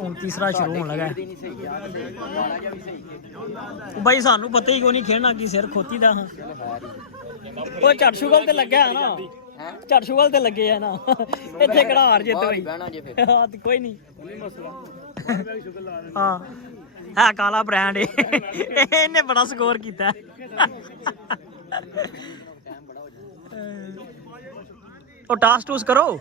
ਹੁਣ ਤੀਸਰਾ ਸ਼ੁਰੂ ਹੋਣ ਲੱਗਾ ਬਾਈ ਸਾਨੂੰ ਪਤਾ ਹੀ ਕੋਈ ਨਹੀਂ ਖੇਡਣਾ ਕੀ ਸਿਰ ਖੋਤੀ ਦਾ ਹਾਂ ਉਹ ਝੜਸ਼ੂਗਲ ਤੇ ਲੱਗਿਆ ਨਾ ਝੜਸ਼ੂਗਲ ਤੇ ਲੱਗੇ ਆ ਨਾ ਇੱਥੇ ਕਿਹੜਾ ਹਾਰ ਜਿੱਤ ਹੋਈ ਹਾਂ ਕੋਈ ਨਹੀਂ ਹਾਂ ਹੈ ਕਾਲਾ ਬ੍ਰਾਂਡ ਇਹਨੇ ਬੜਾ ਸਕੋਰ ਕੀਤਾ ਉਹ ਟਾਸ ਟੂਸ ਕਰੋ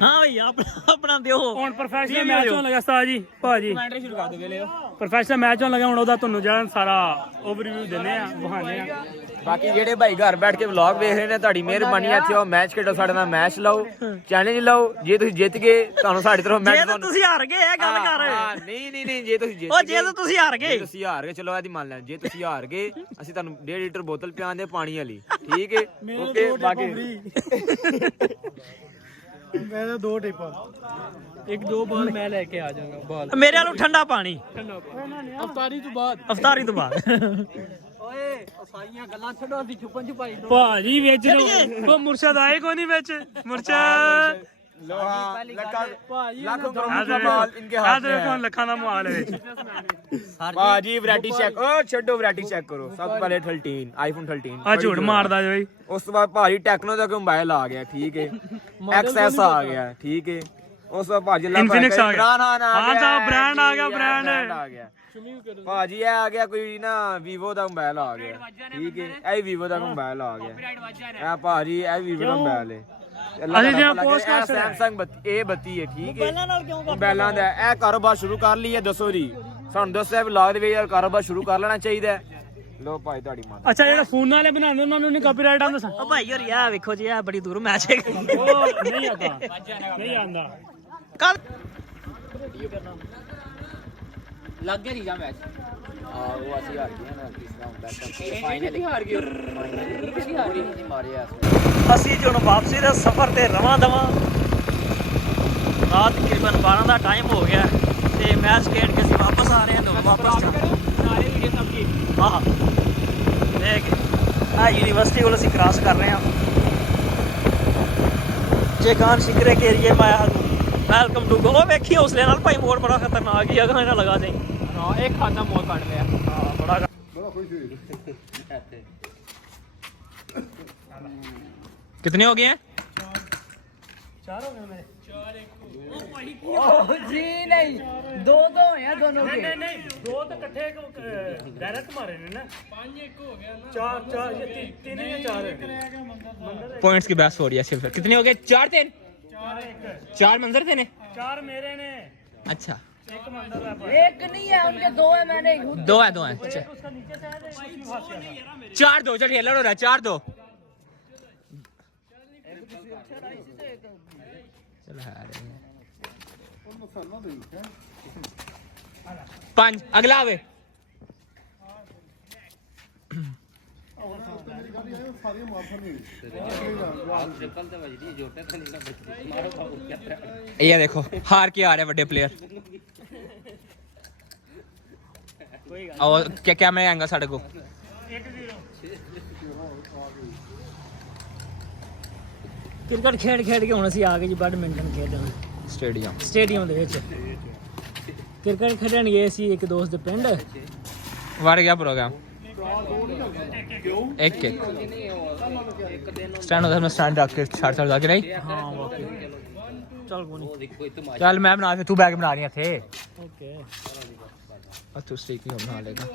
ਹਾਂ ਭਈ ਆਪਣਾ ਦਿਓ ਹੁਣ ਪ੍ਰੋਫੈਸ਼ਨਲ ਮੈਚ ਹੋਣ ਲੱਗਾ ਉਸਤਾਦ ਜੀ ਭਾਜੀ ਕਮੈਂਟਰੀ ਸ਼ੁਰੂ ਕਰ ਦਿਓ ਲਿਓ ਪ੍ਰੋਫੈਸ਼ਨਲ ਮੈਚ ਹੋਣ ਲੱਗਾ ਹੁਣ ਉਹਦਾ ਤੁਹਾਨੂੰ ਜਿਹੜਾ ਸਾਰਾ ਓਵਰਵਿਊ ਦਿੰਦੇ ਆ ਬਹਾਨੇ ਆ ਬਾਕੀ ਜਿਹੜੇ ਭਾਈ ਘਰ ਬੈਠ ਕੇ ਵਲੌਗ ਵੇਖ ਰਹੇ ਨੇ ਤੁਹਾਡੀ ਮਿਹਰਬਾਨੀ ਇੱਥੇ ਆਓ ਮੈਚ ਖੇਡੋ ਸਾਡੇ ਨਾਲ ਮੈਚ ਲਾਓ ਚੈਲੰਜ ਲਾਓ ਜੇ ਤੁਸੀਂ ਜਿੱਤ ਗਏ ਤੁਹਾਨੂੰ ਸਾਡੀ ਤਰਫੋਂ ਮੈਚ ਜੇ ਤੁਸੀਂ ਹਾਰ ਗਏ ਇਹ ਗੱਲ ਕਰ ਨਹੀਂ ਜੇ ਤੁਸੀਂ ਜਿੱਤ ਉਹ ਜੇ ਤੁਸੀਂ ਹਾਰ ਗਏ ਤੁਸੀਂ ਹਾਰ ਗਏ ਚਲੋ ਇਹਦੀ ਮੰਨ ਲੈ ਜੇ ਤੁਸੀਂ ਹਾਰ ਗਏ ਅਸੀਂ ਤੁਹਾਨੂੰ 1.5 ਲੀਟਰ ਬੋਤਲ ਪਿਆਉਂਦੇ ਪਾਣੀ ਵਾਲੀ ਠੀਕ ਹੈ ਓਕੇ ਬਾਕੀ ਮੈਂ ਤਾਂ 2 ਟਿਪਾਂ 1-2 ਬਾਲ ਮੈਂ ਲੈ ਕੇ ਆ ਜਾਵਾਂਗਾ ਬਾਲ ਮੇਰੇ ਵੱਲੋਂ ਠੰਡਾ ਪਾਣੀ ਅਫਤਾਰੀ ਤੋਂ ਬਾਅਦ ਓਏ ਸਾਰੀਆਂ ਗੱਲਾਂ ਛੱਡੋ ਅਸੀਂ ਛੁਪਨ ਛੁਪਾਈ ਭਾਜੀ ਵਿੱਚ ਉਹ ਮੁਰਸ਼ਦ ਆਏ ਕੋਈ ਨਹੀਂ ਵਿੱਚ ਮੁਰਸ਼ਦ ਲੋਹਾ ਲੱਖਾਂ ਲੱਖਾਂ ਦਾ ਮਾਲ ਹੈ ਵਿੱਚ ਭਾਜੀ ਵੈਰਾਈਟੀ ਚੈੱਕ ਓ ਛੱਡੋ ਵੈਰਾਈਟੀ ਚੈੱਕ ਕਰੋ ਸਭ ਤੋਂ ਪਹਿਲੇ 13 ਆਈਫੋਨ 13 ਆ ਝੂਠ ਮਾਰਦਾ ਜੀ ਬਈ ਉਸ ਤੋਂ ਬਾਅਦ ਭਾਜੀ ਟੈਕਨੋ ਦਾ ਮੋਬਾਈਲ ਆ ਗਿਆ ਠੀਕ ਹੈ ਐਕਸਐਸ ਆ ਗਿਆ ਠੀਕ ਹੈ ਉਸ ਤੋਂ ਬਾਅਦ ਭਾਜੀ ਇਨਫਿਨਿਕਸ ਆ ਗਿਆ ਹਾਂ ਤਾਂ ਬ੍ਰਾਂਡ ਆ ਗਿਆ ਬ੍ਰਾਂਡ ਆ ਗਿਆ ਭਾਜੀ ਇਹ ਆ ਗਿਆ ਕੋਈ ਨਾ ਵੀਵੋ ਦਾ ਮੋਬਾਈਲ ਆ ਗਿਆ ਠੀਕ ਹੈ ਇਹ ਵੀਵੋ ਦਾ ਮੋਬਾਈਲ ਆ ਗਿਆ ਇਹ ਭਾਜੀ ਇਹ ਵੀਵੋ ਦਾ ਮੋਬਾਈਲ ਹੈ ਅਸੀਂ ਜਿਵੇਂ ਪੋਸਟ ਕਰ ਸੈਮਸੰਗ A32 ਹੈ ਠੀਕ ਹੈ ਪਹਿਲਾਂ ਨਾਲ ਕਿਉਂ ਮੋਬਾਈਲਾਂ ਦਾ ਇਹ ਕਾਰੋਬਾਰ ਸ਼ੁਰੂ ਕਰ ਲਈਏ ਦੱਸੋ ਜੀ ਸਾਨੂੰ ਦੱਸਿਆ ਵਲੌਗ ਦੇ ਵਿੱਚ ਕਾਰੋਬਾਰ ਸ਼ੁਰੂ ਕਰ ਲੈਣਾ ਚਾਹੀਦਾ ਲੋ ਭਾਈ ਤੁਹਾਡੀ ਮਾਂ ਅੱਛਾ ਜਿਹੜਾ ਫੋਨ ਵਾਲੇ ਬਣਾਉਂਦੇ ਉਹਨਾਂ ਨੂੰ ਨਹੀਂ ਕਾਪੀਰਾਈਟ ਆਉਂਦਾ ਉਹ ਭਾਈ ਹੋਰੀ ਆ ਵੇਖੋ ਜੀ ਆ ਬੜੀ ਦੂਰ ਮੈਚ ਹੈ ਉਹ ਨਹੀਂ ਆਉਂਦਾ ਕੱਲ ਲੱਗ ਗਿਆ ਨੀਗਾ ਮੈਚ ਉਹ ਅਸੀਂ ਹਾਰ ਗਏ ਨਾ ਤੀਸਰਾ ਹੁੰਦਾ ਫਾਈਨਲ ਹਾਰ ਗਏ ਤੁਸੀਂ ਹਾਰ ਗਏ ਨਹੀਂ ਮਾਰਿਆ ਅਸੀਂ ਹੁਣ ਵਾਪਸੀ ਦੇ ਸਫ਼ਰ ਤੇ ਰਵਾਂ ਦਵਾਂ ਰਾਤ ਤਕਰੀਬਨ 12 ਦਾ ਟਾਈਮ ਹੋ ਗਿਆ ਤੇ ਮੈਚ ਖੇਡ ਕੇ ਅਸੀਂ ਵਾਪਸ ਆ ਰਹੇ ਹਾਂ ਵਾਪਸ ਸਾਰੇ ਵੀਡੀਓ ਸਭ ਕੀ ਹਾਂ ਦੇਖ ਆ ਯੂਨੀਵਰਸਿਟੀ ਕੋਲ ਅਸੀਂ ਕ੍ਰਾਸ ਕਰ ਰਹੇ ਹਾਂ ਚੇਕਾਨ ਸ਼ਿਕਰੇ ਕੇ ਏਰੀਏ ਮੈਂ ਆਇਆ ਵੈਲਕਮ ਟੂ ਗੋ ਵੇਖੀ ਹੌਸਲੇ ਨਾਲ ਭਾਈ ਮੋੜ ਬੜਾ ਖਤਰਨਾਕ ਹੀ ਹੈਗਾ ਇਹਨਾਂ ਲਗਾ ਦੇ ਹਾਂ ਇੱਕ ਖਾਨਾ ਮੋੜ ਕੱਢ ਲਿਆ ਹਾਂ ਬੜਾ कितने हो गए हैं 4 ਹੋ ਗਏ ਮੇਰੇ ਜੀ ਨਹੀਂ 2 ਹੋਇਆ ਦੋਨੋਂ ਕੇ ਨਹੀਂ 2 ਤਾਂ ਇਕੱਠੇ ਡਾਇਰੈਕਟ ਮਾਰੇ ਨੇ ਨਾ 5 1 ਹੋ ਗਿਆ ਨਾ 4 ਇਹ 3 ਜਾਂ 4 पॉइंट्स की बहस हो रही है सिर्फ कितने हो गए 4 थे 4 मंजर थे ने 4 मेरे ने अच्छा एक मंदिर है एक नहीं है उनके 2 है मैंने 2 है उसका नीचे से है 4-2 चलिए लड़ो रहा 4-2 चल पांच अगला आवे ये देखो हार के आ रहे बड़े प्लेयर और क्या कैमरा आएगा साढ़े को क्रिकेट खेड के ਹੁਣ ਅਸੀਂ ਆ ਗਏ ਜੀ ਬੈਡਮਿੰਟਨ ਖੇਡਣ ਸਟੇਡੀਅਮ ਦੇ ਵਿੱਚ ਕ੍ਰਿਕਟ ਖੇਡਣ ਗਏ ਸੀ ਇੱਕ ਦੋਸਤ ਦੇ ਪਿੰਡ ਵੜ ਗਿਆ ਪ੍ਰੋਗਰਾਮ ਇੱਕ ਸਟੈਂਡ ਉਹਦਾ ਸਟੈਂਡ ਰੱਖ ਕੇ ਛੱਡ ਲਾ ਕੇ ਨਹੀਂ ਹਾਂ ਚੱਲ ਕੋਈ ਚੱਲ ਮੈਂ ਬਣਾ ਕੇ ਤੂੰ ਬੈਗ ਬਣਾ ਰਹੀ ਹੈ ਇੱਥੇ ਓਕੇ ਆ ਤੂੰ ਸਟੇਕ ਨਹੀਂ ਬਣਾ ਲੇਗਾ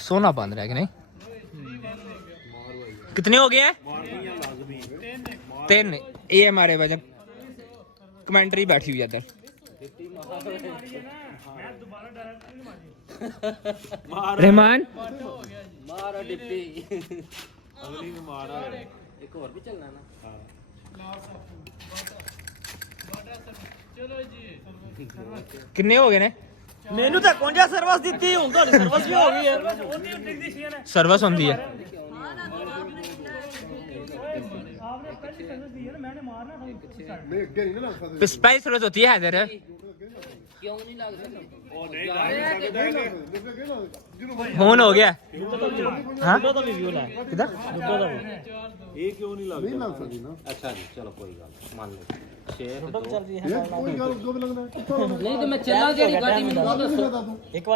सोना बंद रह गया नहीं कितने हो गए हैं 3 ये हमारे वजह कमेंट्री बैठी हुई है रहमान मारो डिप्टी अगली में मारा एक और भी चलना ना कितने हो गए ने ਮੈਨੂੰ ਤਾਂ 51 ਸਰਵਿਸ ਦਿੱਤੀ ਹੁਣ ਤੁਹਾਡੀ ਸਰਵਿਸ ਵੀ ਹੋ ਗਈ ਹੈ ਸਰਵਿਸ ਹੁੰਦੀ ਹੈ आपने पहली सर्विस दी है ना, मैंने मारना था उसको start। नहीं अगे नहीं ना लग सकते पहली सर्विस होती है इधर क्यों नहीं लग सकता जिन्होंने फोन हो गया हाँ ਦੁੱਧੋ ਦਾ ਵੀ ਵਿਊ ਲੈ किधर ਦੁੱਧੋ ਦਾ नहीं लग सकती ना अच्छा जी चलो कोई गल मान ले शेर ਦੁੱਧੋ ਚੱਲ ਰਹੀ ਹੈ ये कोई गल जो भी लगना है कितना नहीं तो मैं चला जेडी गाड़ी में नहीं पता तू ਇੱਕ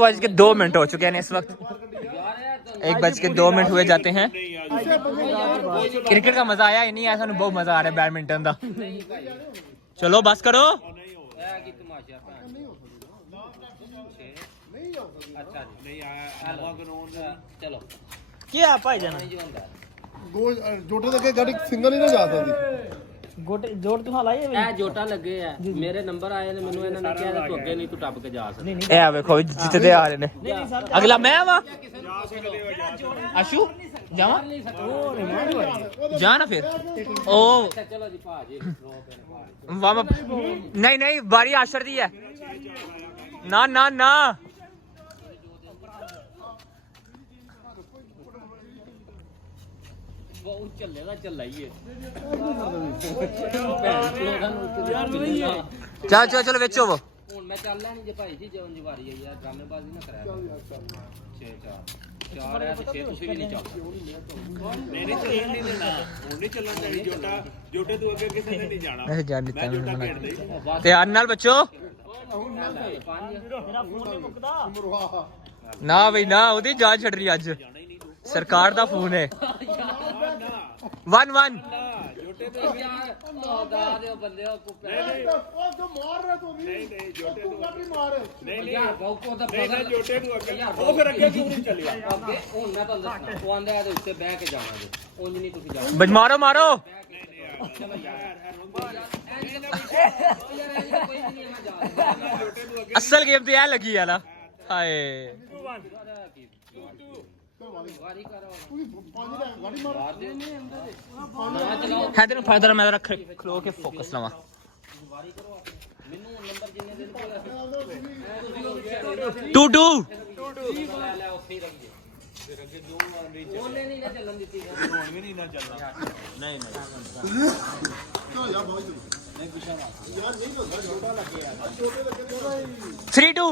ਵਾਰ 1:02 हो चुके हैं इस वक्त 1:02 हुए जाते हैं क्रिकेट का मजा आया ही नहीं आया सानू बहुत मजा आ रहा है बैडमिंटन का चलो बस करो की तमाशा अच्छा नहीं आया चलो ਕੀ ਆ ਭਾਈ ਜਾਨਾ जो होंदा दो जोटे लगे गाड़ी सिंगल ही ना जा सकती ਗੋਟੇ ਜੋੜ ਤੂੰ ਹਲਾਈ ए जोटा लगे है मेरे नंबर आए ने मेनू इन्होंने कहा तू अगे नहीं तू टप के जा सकदा ए देखो जितते आ रहे ने अगला मैं आवा आशु जावा जा ना फिर ओ चलो जी भाजी नहीं नहीं बारी आशर दी है ना ना ना बहुत चलेगा चल ही है चल चलो चलो बेचो वो ਹੁਣ ਮੈਂ ਚੱਲਦਾ ਨਹੀਂ ਜੇ ਭਾਈ ਜੀ ਜਵਨ ਦੀ ਵਾਰੀ ਹੈ ਯਾਰ ਡਰਾਮੇਬਾਜ਼ੀ ਨਾ ਕਰਾਇਆ 6 4 ਹੈ ਤੇ 6 ਤੁਸੀਂ ਵੀ ਨਹੀਂ ਚੱਲਦੇ ऐसे जान देता हूं ध्यान नाल बच्चो ਮੇਰਾ ਫੋਨ ਨਹੀਂ ਮੁੱਕਦਾ ना भाई ना ओदी जान छड़ रही अज सरकार दा फोन है 1-1 ਬੰਦੇ ਉਹ ਕੁੱਪੇ ओ जो मार रहा तू नहीं जोटे तू गाड़ी मार ਯਾਰ ਬਹੁਕੋ ਦਾ ਨਹੀਂ ਜੋਟੇ ਨੂੰ ਅੱਗੇ ਉਹ ਫਿਰ ਅੱਗੇ ਕਿਉਂ ਨਹੀਂ ਚੱਲਿਆ ਅੱਗੇ ਹੁਣ ਮੈਂ ਤੁਹਾਨੂੰ ਦੱਸਣਾ ਉਹ ਆਂਦਾ ਇਹਦੇ ਉੱਤੇ ਬਹਿ ਕੇ ਜਾਵਾਂਗੇ ਉਂਝ ਨਹੀਂ ਤੁਸੀਂ ਜਾਓ बज मारो मारो असल गेम तो यार लगी है ना हाय ਵਾਰੀ ਕਰੋ पानी दा गाड़ी मार हैदर फायदा मैं रख खलो के फोकस लवा ਮੈਨੂੰ ਨੰਬਰ ਜਿੰਨੇ ਦਿਨ ਕੋਲ 2-2 ਲੈ ਲੈ ਉੱਥੇ ਹੀ ਰੱਖੀਏ ਫਿਰ ਅੱਗੇ ਦੋ ਉਹਨੇ ਨਹੀਂ ਨਾ ਚੱਲਣ ਦਿੱਤੀ ਹੁਣ ਵੀ ਨਹੀਂ ਨਾ ਚੱਲਣਾ ਨਹੀਂ ਨਹੀਂ चल यार भाई नहीं पीछा यार नहीं तो जोटा लगे यार जोटे लगे 3-2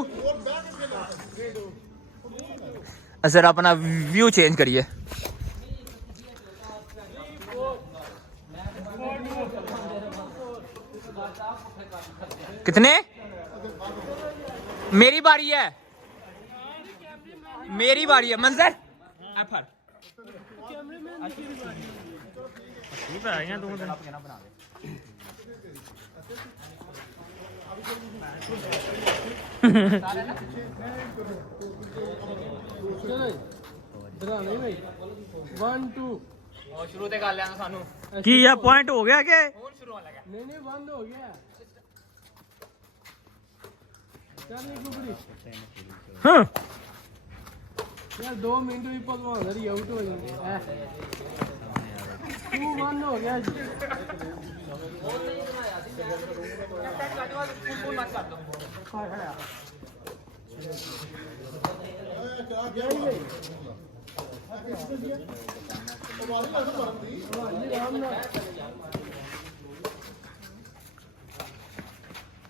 सर अपना व्यू चेंज करिए कितने मेरी बारी है मंजर ਠੀਕ ਆ ਆਈਆਂ ਤੂੰ ਦਿਨ शुरू ते कर लिया सानू ਕੀ ਆ ਪੁਆਇੰਟ ਹੋ ਗਿਆ ਕਿ नहीं बंद हो गया चल एक कुकड़ी ਹਾਂ यार 2 मिनट भी भगवान हरी आउट हो जाते तू बंद हो गया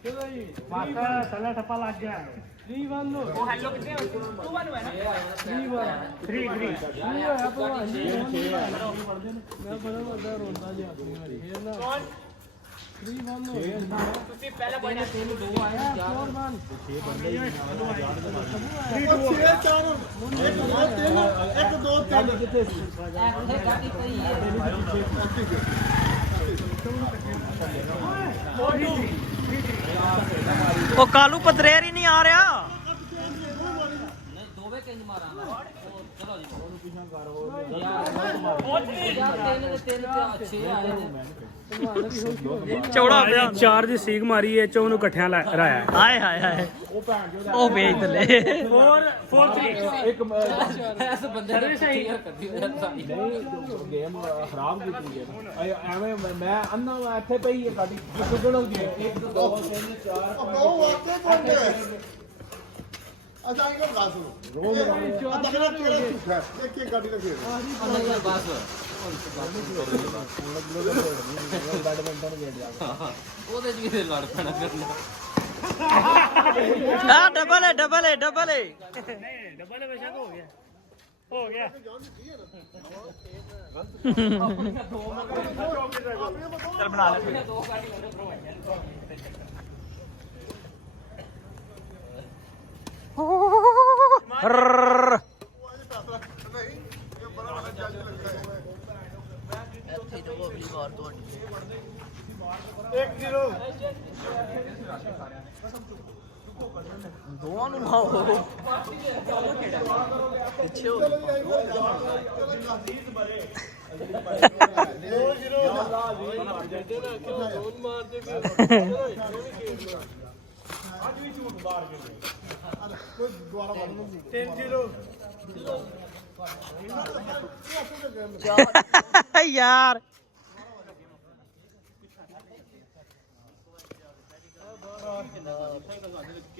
चलो जी ਮਾਤਾ ਥੱਲੇ ਠੱਪਾ ਲੱਗ ਗਿਆ 3 बंद हो ओ हेलो कितने 2-1 हुआ है ना 3 होया भगवान जी मैं बड़ा बड़ा रोंदा जी अपनी वारी फिर ना कौन 3 बंद हो गया तुसी पहले बॉल 2 आया 4 बंद 6 4 1 2 3 ਉਹ ਕਾਲੂ ਪਤਰੇਰ ਹੀ ਨਹੀਂ ਆ ਰਿਹਾ ਨਹੀਂ ਦੋਵੇਂ ਕਿੰਜ ਮਾਰਾਂਗਾ ਚਲੋ ਜੀ ਯਾਰ ਤਿੰਨ ਤੇ 6 ਆਏ ਨੇ ਚੌੜਾ ਪਿਆ ਚਾਰ ਦੀ ਸੀਗ ਮਾਰੀ ਐ ਚੋਂ ਨੂੰ ਇਕੱਠਿਆਂ ਰਾਇਆ ਹਾਏ ਹਾਏ ਹਾਏ ਉਹ ਵੇਚ ਥੱਲੇ 4 ਇੱਕ ਐਸ ਬੰਦੇ ਨੇ ਕਲੀਅਰ ਕਰ ਦਿੱਤੀ ਸਾਰੀ ਗੇਮ ਖਰਾਬ ਕੀਤੀ ਗਈ ਐਵੇਂ ਮੈਂ ਅੰਨਾ ਇੱਥੇ ਪਈ ਹੈ ਸਾਡੀ ਸੁਗੜ ਹੋ ਗਈ 1 2 3 4 ਉਹ ਵਾਕੇ ਕੋਲ अच्छा इनको गा सुनो रोज अच्छा तेरा ਝੂਠਾ एक एक गाड़ी लगे ਅੰਦਰ ਬਸ ਉਹਦੇ ਚ ਵੀ ਤੇ ਲੜ ਪੈਣਾ ਕਰਨਾ ਆ ਡਬਲ ਹੈ ਡਬਲ ਹੈ ਡਬਲ ਹੈ ਨਹੀਂ ਡਬਲ ਬੇਸ਼ੱਕ ਹੋ ਗਿਆ ਹੋ ਗਿਆ ਚੱਲ ਬਣਾ ਲੈ ਹਰਰ। ਦੋਵਾਂ ਨੂੰ ਮਾਓ ਪਿੱਛੇ ਹੋ ਯਾਰ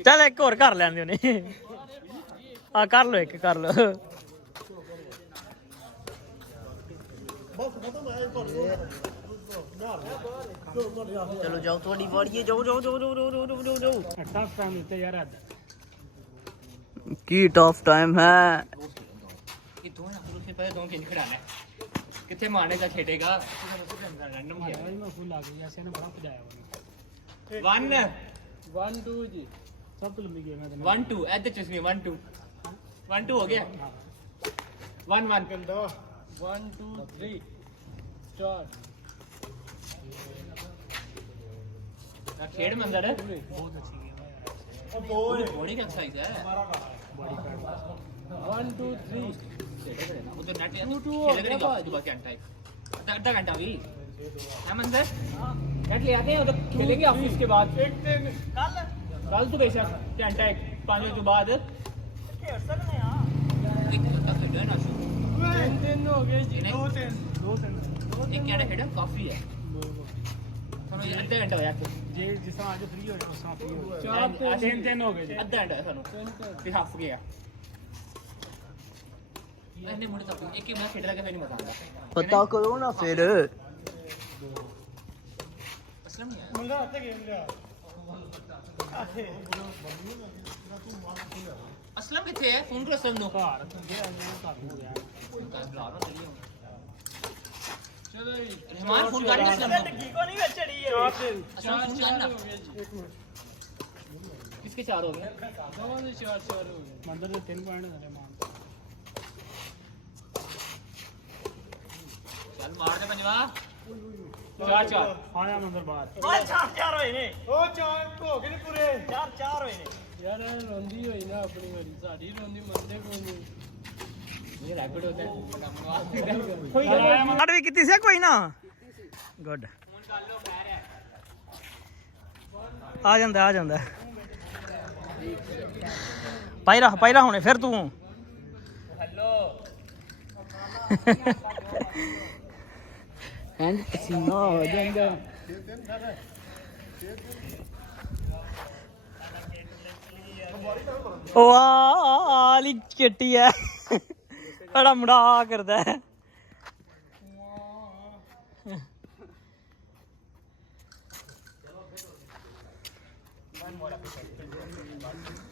ਚੱਲ ਇੱਕ ਹੋਰ ਕਰ ਲੈਂਦੇ ਉਹਨੇ ਆ ਕਰ ਲੋ ਇੱਕ ਕਰ ਲੋ ਚਲੋ ਜਾਓ ਤੁਹਾਡੀ ਵਾੜੀਏ ਜਾਓ ਜਾਓ ਜਾਓ ਜਾਓ ਜਾਓ ਜਾਓ ਜਾਓ ਜਾਓ ਟਫ ਟਾਈਮ ਦਿੱਤੇ ਯਾਰ ਅੱਜ ਕੀ ਟਫ ਟਾਈਮ ਹੈ ਕਿੱਥੋਂ ਨਾ ਫਿਰ ਪਹਿਲੇ ਦੋ ਖੇਡ ਖੜਾਣਾ ਕਿੱਥੇ ਮਾਰਨੇ ਦਾ ਖੇਡੇਗਾ ਰੈਂਡਮ ਭਾਈ ਮੈਂ ਫੁੱਲ ਆ ਗਈ ਐਸੇ ਨੇ ਬੜਾ ਭਜਾਇਆ ਉਹਨੇ 1 1 2 ਜੀ ਸਭ ਤੋਂ ਲੰਬੀ ਗੇਮ ਹੈ 1 2 ਇੱਧਰ ਚੁਸਮੀ 1 2 1 2 ਹੋ ਗਿਆ 1 1 1 2 3 4 ਖੇਡ ਮੰਦਰ ਬਹੁਤ ਅੱਛੀ ਗੇਮ ਹੈ बॉडी का साइज है 1 2 3 उधर नेट खेले करेंगे सुबह के टाइम आधा घंटा भी है मंदिर नेट ले आते हैं उधर खेलेंगे ऑफिस के बाद कल तो बेशक घंटा 5 बजे के बाद खेल सकते हैं हां तीन हो गए जी 2 3 एक क्या हेड काफी है ਸਾਨੂੰ ਅੱਧਾ ਘੰਟਾ ਹੋਇਆ ਜੇ ਜਿਸ ਤਰ੍ਹਾਂ ਅੱਜ ਫ੍ਰੀ ਹੋ ਜਾਓ ਉਸ ਤਰ੍ਹਾਂ ਫ੍ਰੀ ਹੋ ਜਾਓ 3 ਹੋ ਗਏ ਜੀ ਅੱਧਾ ਘੰਟਾ ਸਾਨੂੰ ਤੇ ਹੱਫ ਗਿਆ ਇਹਨੇ ਮੁੰਡੇ ਤਾਂ ਇੱਕ ਹੀ ਮੈਚ ਖੇਡ ਰਿਹਾ ਕਿ ਨਹੀਂ ਮਜ਼ਾ ਆਉਂਦਾ ਪਤਾ ਕਰੋ ਨਾ ਫਿਰ ਅਸਲਮ ਨਹੀਂ ਆਇਆ ਮੁੰਡਾ ਹੱਥੇ ਗੇਮ ਲਿਆ ਅਸਲਮ ਕਿੱਥੇ ਹੈ ਫੋਨ ਕਰੋ ਅਸਲਮ ਨੂੰ ਘਰ ਗਿਆ ਘਰ ਹੋ ਗਿਆ ਚਲੋ ਜੀ ਰਹਿਮਾਨ ਫੋਨ ਕਰ ਰਿਹਾ ਅਸਲਮ ਨੂੰ ਕੋ ਨਹੀਂ ਵੇਚੜੀ ਹੈ ਅਸਲਮ ਫੋਨ ਕਰਨਾ किसके 4 हो गए ਦੋਵਾਂ ਦੇ 4 ਹੋ ਗਏ ਮੰਦਰ ਦੇ 3 ਪੁਆਇੰਟ ਨੇ ਮਾਨ चल मार दे पंजवा 4 4 ਆਇਆ ਮੰਦਰ ਬਾਹਰ ਓਏ 4 ਹੋਏ ਨੇ ਉਹ 4 ਹੋ ਗਏ ਨੇ ਪੂਰੇ 4 ਹੋਏ ਨੇ ਯਾਰ ਰੋਂਦੀ ਹੋਈ ਨਾ ਆਪਣੀ ਵਾਰੀ ਸਾਡੀ ਰੋਂਦੀ ਮੰਨਦੇ ਕੋਈ ਨਹੀਂ मुझे रैपिड होता है ਅੜ ਵੀ ਕੀਤੀ ਸੀ ਕੋਈ ਨਾ ਗੁੱਡ ਆ ਜਾਂਦਾ ਪਾਇਰਾ ਹੁਣੇ ਫਿਰ ਤੂੰ हेलो ਐਂਡ ਪਸੀਨਾ ਹੋ ਜਾਂਦਾ ਉਹ ਆਲੀ ਚਿੱਟੀ ਹੈ ਬੜਾ ਮੁੰਡਾ ਕਰਦਾ ਹੈ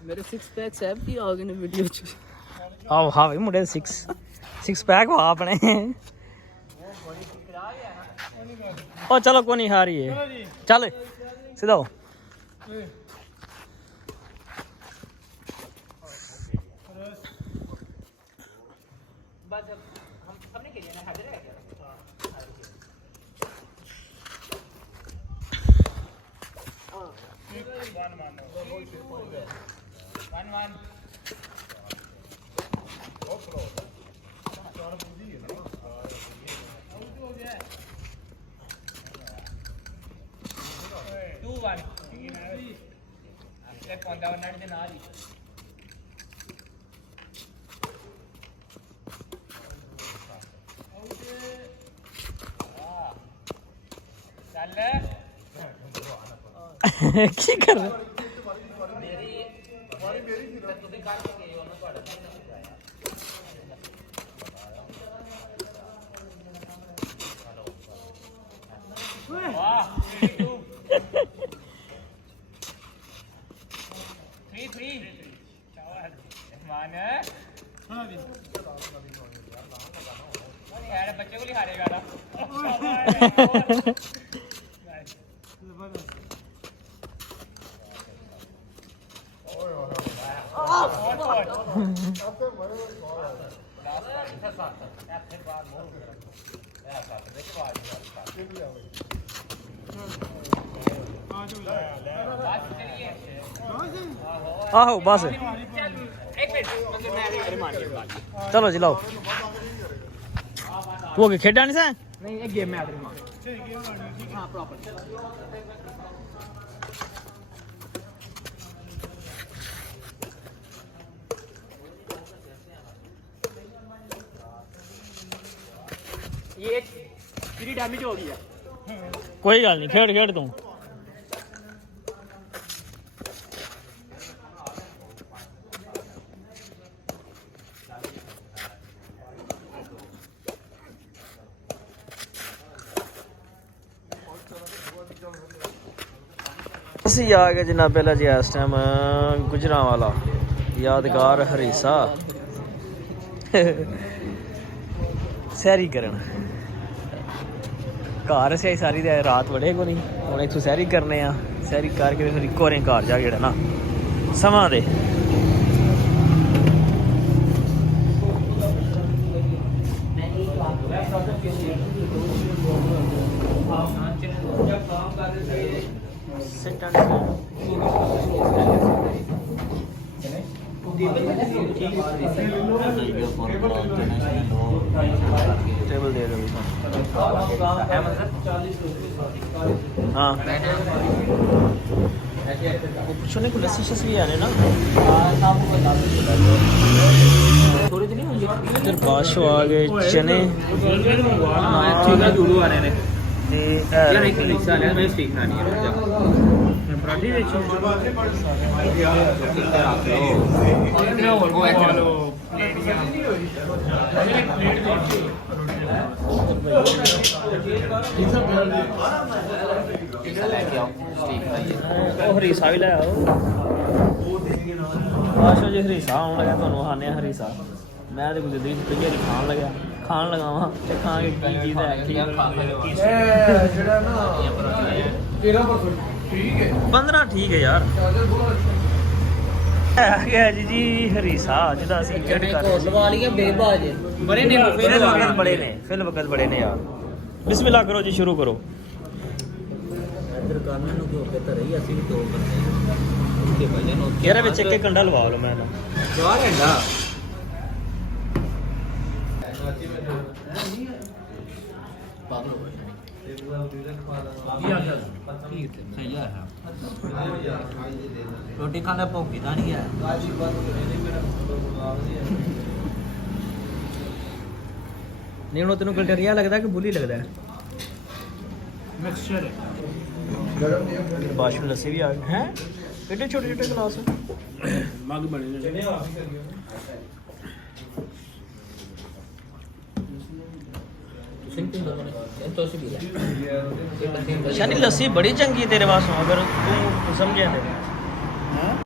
मेरे 6 पैक्स है भी आ गए ने वीडियो च ਆਓ ਹਾਂ ਵੀ ਮੁੰਡੇ 6 ਪੈਕ ਵਾ ਆਪਣੇ ਉਹ ਚਲੋ ਕੋਈ ਨਹੀਂ ਹਾਰੀ ਹੈ ਚੱਲ ਸਿੱਧਾ ਹੋ बस हम सबने खेले ना हाजिर है क्या 1 1 2 1 एक पौंदा वनाड़ दे नाल ही चल ਕੀ ਕਰ ਰਿਹਾ बच्चे को हारेगा ना ਆਹੋ ਬਸ ਚਲੋ ਜੀ ਲਓ ਤੂੰ ਅੱਗੇ ਖੇਡਾਂ ਨਹੀਂ ਸੈਂ नहीं एक गेम में आखिरी मार हाँ प्रॉपर ये फ्री डैमेज हो गया ਕੋਈ ਗੱਲ ਨਹੀਂ ਖੇਡ ਖੇਡ ਤੂੰ ਅਸੀਂ ਆ ਗਏ ਜਨਾਬ ਪਹਿਲਾਂ ਜੀ ਇਸ ਟਾਈਮ ਗੁਜਰਾਂਵਾਲਾ ਯਾਦਗਾਰ ਹਰੀਸਾ ਸੈਰੀ ਕਰਨ ਘਰ ਅਸੀਂ ਸਾਰੀ ਰਾਤ ਵੜੇ ਕੋ ਨਹੀਂ ਹੁਣ ਇੱਥੋਂ ਸੈਰੀ ਕਰਨੇ ਆ ਸੈਰੀ ਕਰਕੇ ਫਿਰ ਇੱਕੋ ਵਾਰੀ ਘਰ ਜਾ ਕੇ ਜਿਹੜਾ ਨਾ ਸਮਾਂ ਦੇ टेबल दे दो हाँ कुछ नहीं लस्सी शस्सी आने ना थोड़ी दिन इधर बाशो आ गए चने जूड़ू आ रहे हैं यार एक हिस्सा है मैं सीखना नहीं है पराठी ਵਿੱਚ ਉਹ ਹਰੀਸਾ ਵੀ ਲੈ ਆਓ ਆਸ਼ੋ ਜੀ ਹਰੀਸਾ ਆਉਣ ਲੱਗਾ ਤੁਹਾਨੂੰ ਖਾਣੇ ਹਰੀਸਾ ਮੈਂ ਤੇ ਗੁਜਰੀ ਤੇਰੀ ਖਾਣ ਲਗਾਵਾਂ ਤੇ ਖਾਂ ਕੇ ਕੀ ਚੀਜ਼ ਹੈ ਠੀਕ ਜਿਹੜਾ ਨਾ 13% ਠੀਕ ਹੈ 15 ਠੀਕ ਹੈ ਯਾਰ ਆ ਗਿਆ ਜੀ ਹਰੀਸਾ ਜਿਹਦਾ ਅਸੀਂ ਐਡ ਕਰ ਰਹੇ ਸੀ लगा लिया बेबाज बड़े ने फिल वक्त बड़े ने यार बिस्मिल्लाह करो जी शुरू करो इधर कानून ਨੂੰ ਕਿਉਂ ਤੇ ਰਹੀ ਅਸੀਂ ਵੀ ਦੋ ਬੰਦੇ ਉੱਤੇ ਭਜਨ ਉੱਤੇ ਯਾਰ ਵਿੱਚ ਇੱਕ ਕੰਡਾ ਲਵਾ ਲਓ ਮੈਂ ਨਾ जवार घंटा रोटी खाना भूखी ਤਾਂ ਨਹੀਂ ਹੈ ਨਹੀਂ ਹੁਣ ਤੈਨੂੰ ਗਲਟਰੀਆ ਲੱਗਦਾ ਕਿ ਬੁਲੀ ਲੱਗਦਾ ਮਿਕਸਚਰ ਹੈ ਬਾਸ਼ੂ ਲੱਸੀ ਵੀ ਆ ਗਈ ਹੈ ਕਿੱਡੇ ਛੋਟੇ ਛੋਟੇ ਗਲਾਸ ਮੱਗ ਬਣੇ ਨੇ ਸਿੰਪਲ ਹੈ तो सी भी है ਸ਼ਾਨੀ ਲੱਸੀ ਬੜੀ ਚੰਗੀ ਤੇਰੇ ਵਾਸਤੇ ਅਗਰ ਤੂੰ ਸਮਝਿਆ ਤੇ